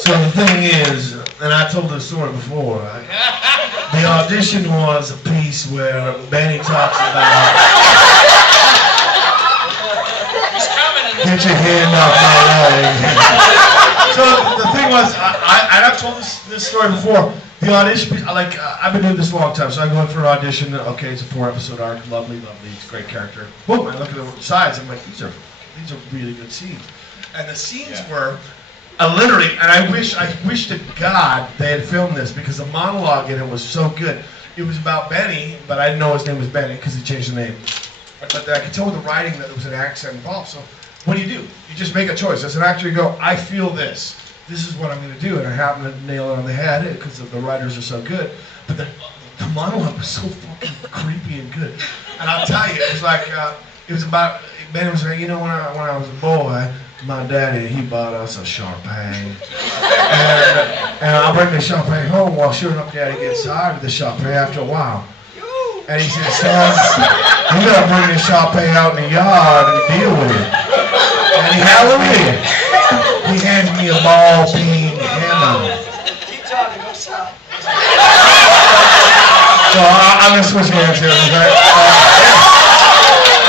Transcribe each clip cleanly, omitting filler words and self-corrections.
So the thing is, and I told this story before, the audition was a piece where Benny talks about get your hand off my leg. So the thing was, I've told this story before. The audition, like, I've been doing this a long time, so I go in for an audition. Okay, it's a 4-episode arc, lovely, it's a great character. Boom! I look at the sides. I'm like, these are really good scenes, and the scenes were. Literally, and I wish to God they had filmed this because the monologue in it was so good. It was about Benny, but I didn't know his name was Benny because he changed the name. But I could tell with the writing that there was an accent involved. So what do? You just make a choice. As an actor, you go, I feel this. This is what I'm going to do, and I happen to nail it on the head because the writers are so good. But the monologue was so fucking creepy and good. And I'll tell you, it was like it was about Benny was saying, you know, when I was a boy. My daddy, he bought us a Sharpay. And I'll bring the Sharpay home. Well, sure enough, Daddy gets tired of the Sharpay after a while. And he said, son, you gotta bring the Sharpay out in the yard and deal with it. And hallelujah, he handed me a ball peen hammer. Keep talking, go south. So I'm gonna switch hands here.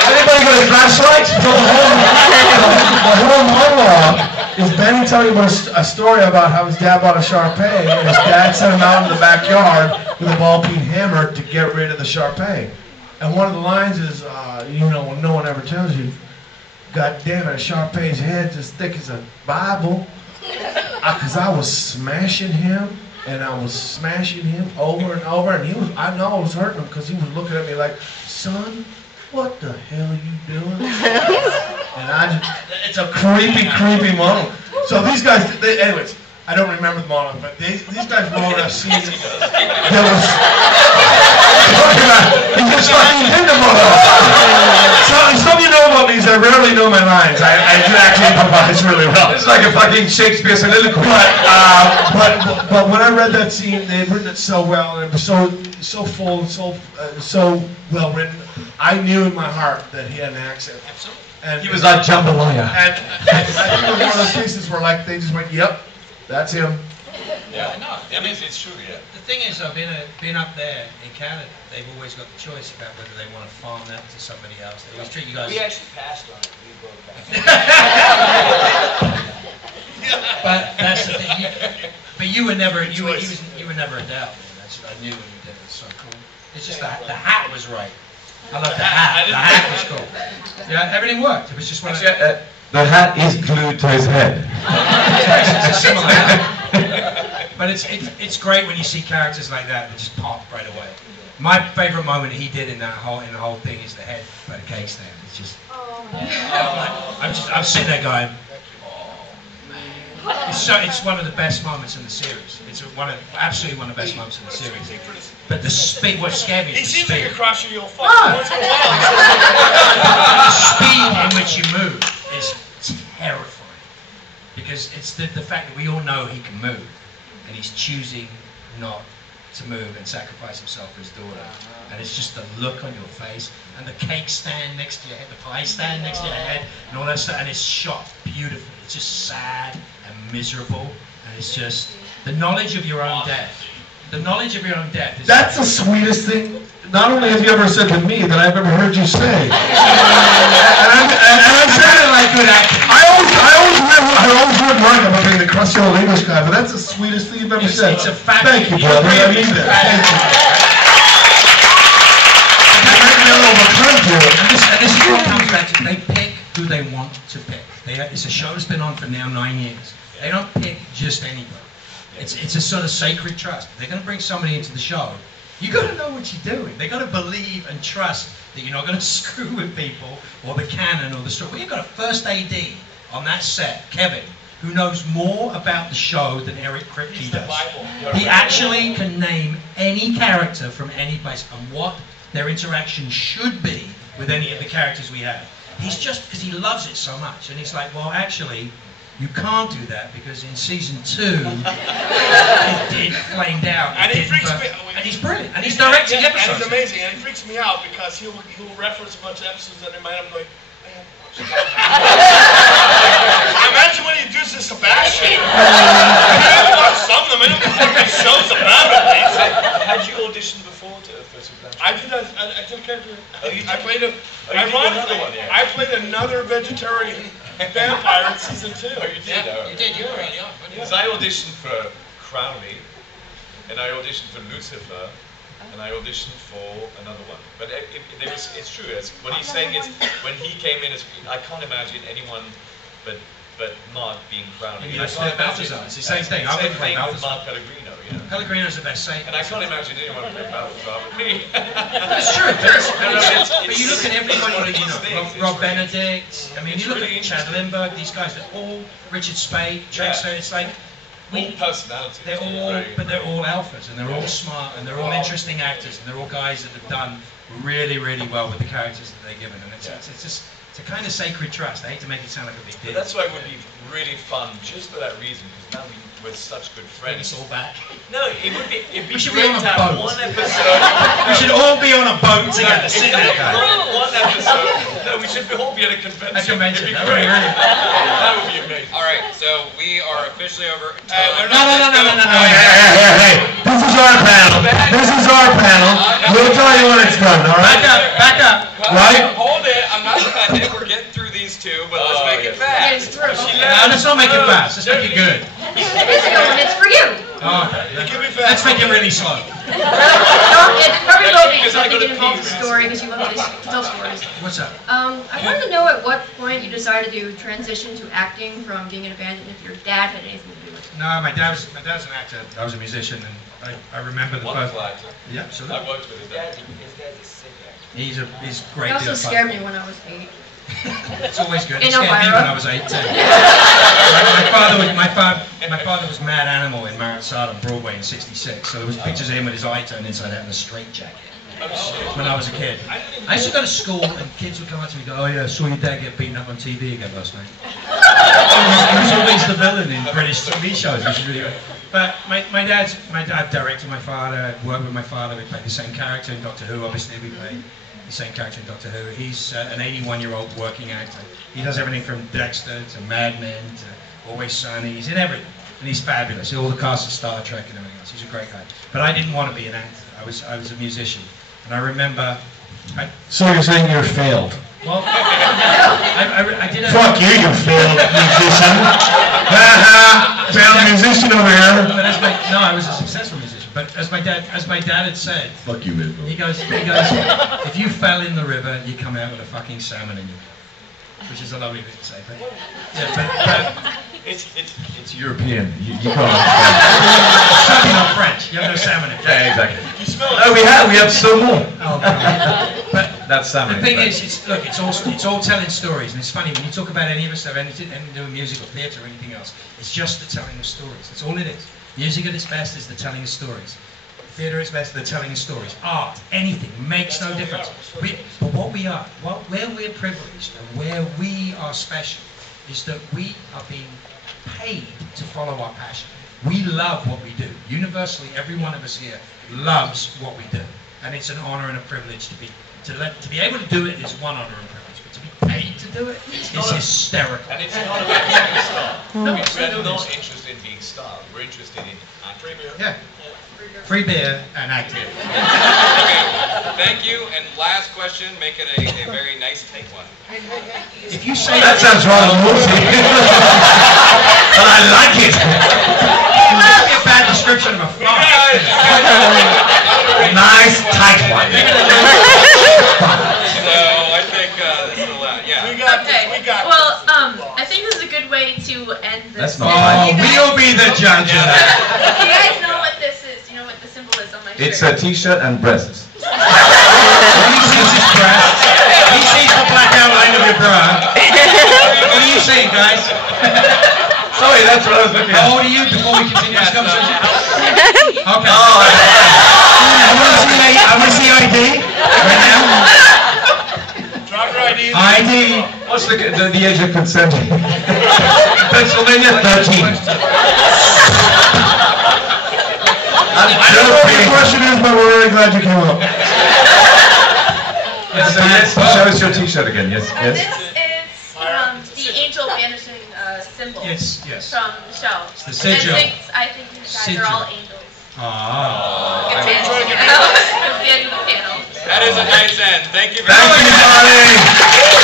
Anybody got a flashlight? The whole monologue is Benny telling about a story about how his dad bought a Sharpay and his dad sent him out in the backyard with a ball-peen hammer to get rid of the Sharpay. And one of the lines is, you know, when no one ever tells you, God damn it, a Sharpay's head's as thick as a Bible. Because I was smashing him, and I was smashing him over and over, and I know I was hurting him because he was looking at me like, son, what the hell are you doing? And it's a creepy monologue. So these guys, anyways, I don't remember the monologue, but these guys wrote a scene that was, he just fucking did the monologue. So some of you know about me is I rarely know my lines. I do actually improvise really well. It's like a fucking Shakespeare soliloquy. But when I read that scene, they had written it so well, and it was so full, so well written. I knew in my heart that he had an accent. Absolutely. And he was like jambalaya. And I think it was one of those cases where like they just went, yep, that's him. Yeah, no, I mean it's true. Yeah. The thing is, though, being up there in Canada, they've always got the choice about whether they want to farm that to somebody else. They always treat you guys. We actually passed on it. We broke back. But that's the thing. But you were never you were never a doubt. That's what I knew when you did it. It's so cool. It's just that the hat was right. I love the hat. The hat was cool. Yeah, everything worked. It was just one. The hat is glued to his head. It's a similar hat. But it's great when you see characters like that just pop right away. My favorite moment he did in the whole thing is the head by the cake stand. It's just. I'm sitting there going. It's one of the best moments in the series. It's absolutely one of the best moments in the series. But the speed, what scared me is the speed. He seems like a crusher you'll fuck once in a while. The speed in which you move is terrifying. Because it's the fact that we all know he can move. And he's choosing not to move and sacrifice himself for his daughter. And it's just the look on your face. And the cake stand next to your head, the pie stand next to your head, and all that stuff. And it's shot beautifully. It's just sad and miserable, and it's just the knowledge of your own death. The knowledge of your own death is... That's the sweetest thing, not only have you ever said to me, that I've ever heard you say. and I'm saying it like good acting. I always heard Mark about being the crusty old English guy, but that's the sweetest thing you've ever said. It's a fact. Thank you, brother. I mean that. Thank you. And this is what comes back to, they pick who they want to pick. It's a show that's been on for now 9 years. They don't pick just anybody. It's a sort of sacred trust. They're going to bring somebody into the show. You got to know what you're doing. They got to believe and trust that you're not going to screw with people or the canon or the story. Well, you've got a first AD on that set, Kevin, who knows more about the show than Eric Kripke does. He actually can name any character from any place and what their interaction should be with any of the characters we have. He's just, because he loves it so much, and he's like, well, actually, you can't do that because in season 2, it flamed out. And it freaks me out. And he's brilliant. And he's directing episodes. And it's amazing. And it freaks me out because he'll reference a bunch of episodes that in my head I'm like, I haven't watched that. Imagine when he does this to Sebastian. auditioned before for Supernatural? I did. I took care of it. Oh, you I did? played a. Oh, you did Ironically, another one, yeah. I played another vegetarian vampire in season 2. Oh, you did? Yeah, you did. You were early on. Because I auditioned for Crowley, and I auditioned for Lucifer, and I auditioned for another one. But it's true. What he's saying is, when he came in, I can't imagine anyone but not being Crowley. You're Steve Balthazar. It's the same thing. I Same wouldn't play thing with Balthazar. Mark Pellegrino, you know. Pellegrino's the best saint. And I can't imagine anyone playing Balthazar with me. That's true. But you look at everybody that you know, It's Rob really- Benedict. I mean, it's you look really at Chad Lindbergh. These guys, they're all Richard Spade, Trickster. It's like All personalities. they're all alphas, and they're all smart, and they're all interesting actors, and they're all guys that have done really, really well with the characters that they're given. And it's just it's a kind of sacred trust. I hate to make it sound like a big deal. But that's why it would be really fun, just for that reason, because now we're such good Bring us friends. all back. No, it'd be We should be great on to a have boat. one episode. We should all be on a boat together, sitting there. One episode. No, we should all be at a convention. A convention, It'd be that would be great. really- That would be amazing. All right, so we are officially over. No. Hey, this is our panel. This is our panel. We'll tell you when it's done, all right? Back up. Right? Hold it. I'm not offended. We're getting through these two, but let's make it fast. It's through. No, let's not make it fast. Let's make it good. It is a good one. It's for you. Oh, let's make it really slow. It probably will be Because I something gotta that involves pee, a story because you love to tell stories. What's up? I wanted to know at what point you decided to transition to acting from being in a band, and if your dad had anything to do with it. No, my dad's an actor. I was a musician, and I remember the first. Wonderful actor. Yeah, absolutely. I worked with his dad. He's great. He also scared me when I was 8. It's always good. In It scared me Elvira. when I was 8 too. My father was Mad Animal in Marat Sade on Broadway in '66. So there was pictures of him with his eye turned inside out in a straitjacket. When I was a kid, I used to go to school and kids would come up to me and go, "Oh yeah, I saw your dad get beaten up on TV again last night." He was always the villain in British TV shows, which is really good. But my dad directed my father, worked with my father. We played the same character in Doctor Who. Obviously, we played the same character in Doctor Who. He's an 81-year-old working actor. He does everything from Dexter to Mad Men to Always Sunny. He's in everything, and he's fabulous. All the cast of Star Trek and everything else. He's a great guy. But I didn't want to be an actor. I was a musician, and I remember. So you're saying you're failed? Well, I did. Fuck you, you failed musician. Failed musician over here. But I was a successful musician. But as my dad had said, Fuck you, man. he goes, if you fell in the river, you come out with a fucking salmon in your mouth, which is a lovely thing to say. But yeah, It's European. You can't. certainly not French. You have no salmon in it. Yeah, exactly. You smell Oh, we have some more. Oh, God. But That's salmon. the thing is, it's all telling stories, and it's funny when you talk about any of us that have anything to do with music or theatre or anything else. It's just the telling of stories. That's all it is. Music at its best is the telling of stories. Theatre at its best, the telling of stories. Art, anything makes no difference. But what we are, where we're privileged, and where we are special, is that we are being paid to follow our passion. We love what we do. Universally, every one of us here loves what we do, and it's an honor and a privilege to be able to do it is one honor and privilege, but to be paid to do it is hysterical. And it's not about being a star. No, We're not interested in being star. We're interested in acting. Yeah, free beer and acting. Okay, thank you. And last question, make it a very nice tight one. If you say That sounds rather naughty. But I like it. that'd be a bad description of a fart. Nice, tight one. So I think this is the last. Yeah. We got Okay. this. We got Well, this. I think this is a good way to end this. That's not Oh, You guys- we'll be the judge of that. You guys know what this is. You know what the symbol is on my shirt. It's a t-shirt and breasts. He sees his breast. He sees the black outline of your bra. What are you saying, guys? Sorry, that's what I was looking How old are you before we continue this conversation? Okay. I want to see ID right now. Drop your ID. ID. What's the age of consent? Pennsylvania, 13. I don't know what the question is, but we're really glad you came up. Yes, so yes, show us your t-shirt again. Yes, This yes. is the angel vanishing symbol Yes. from the show. the sigil. I think you guys are all angels. Ah. That's I'm trying to get the end of the panel. That is a nice end. Thank you very much. Thank you, buddy.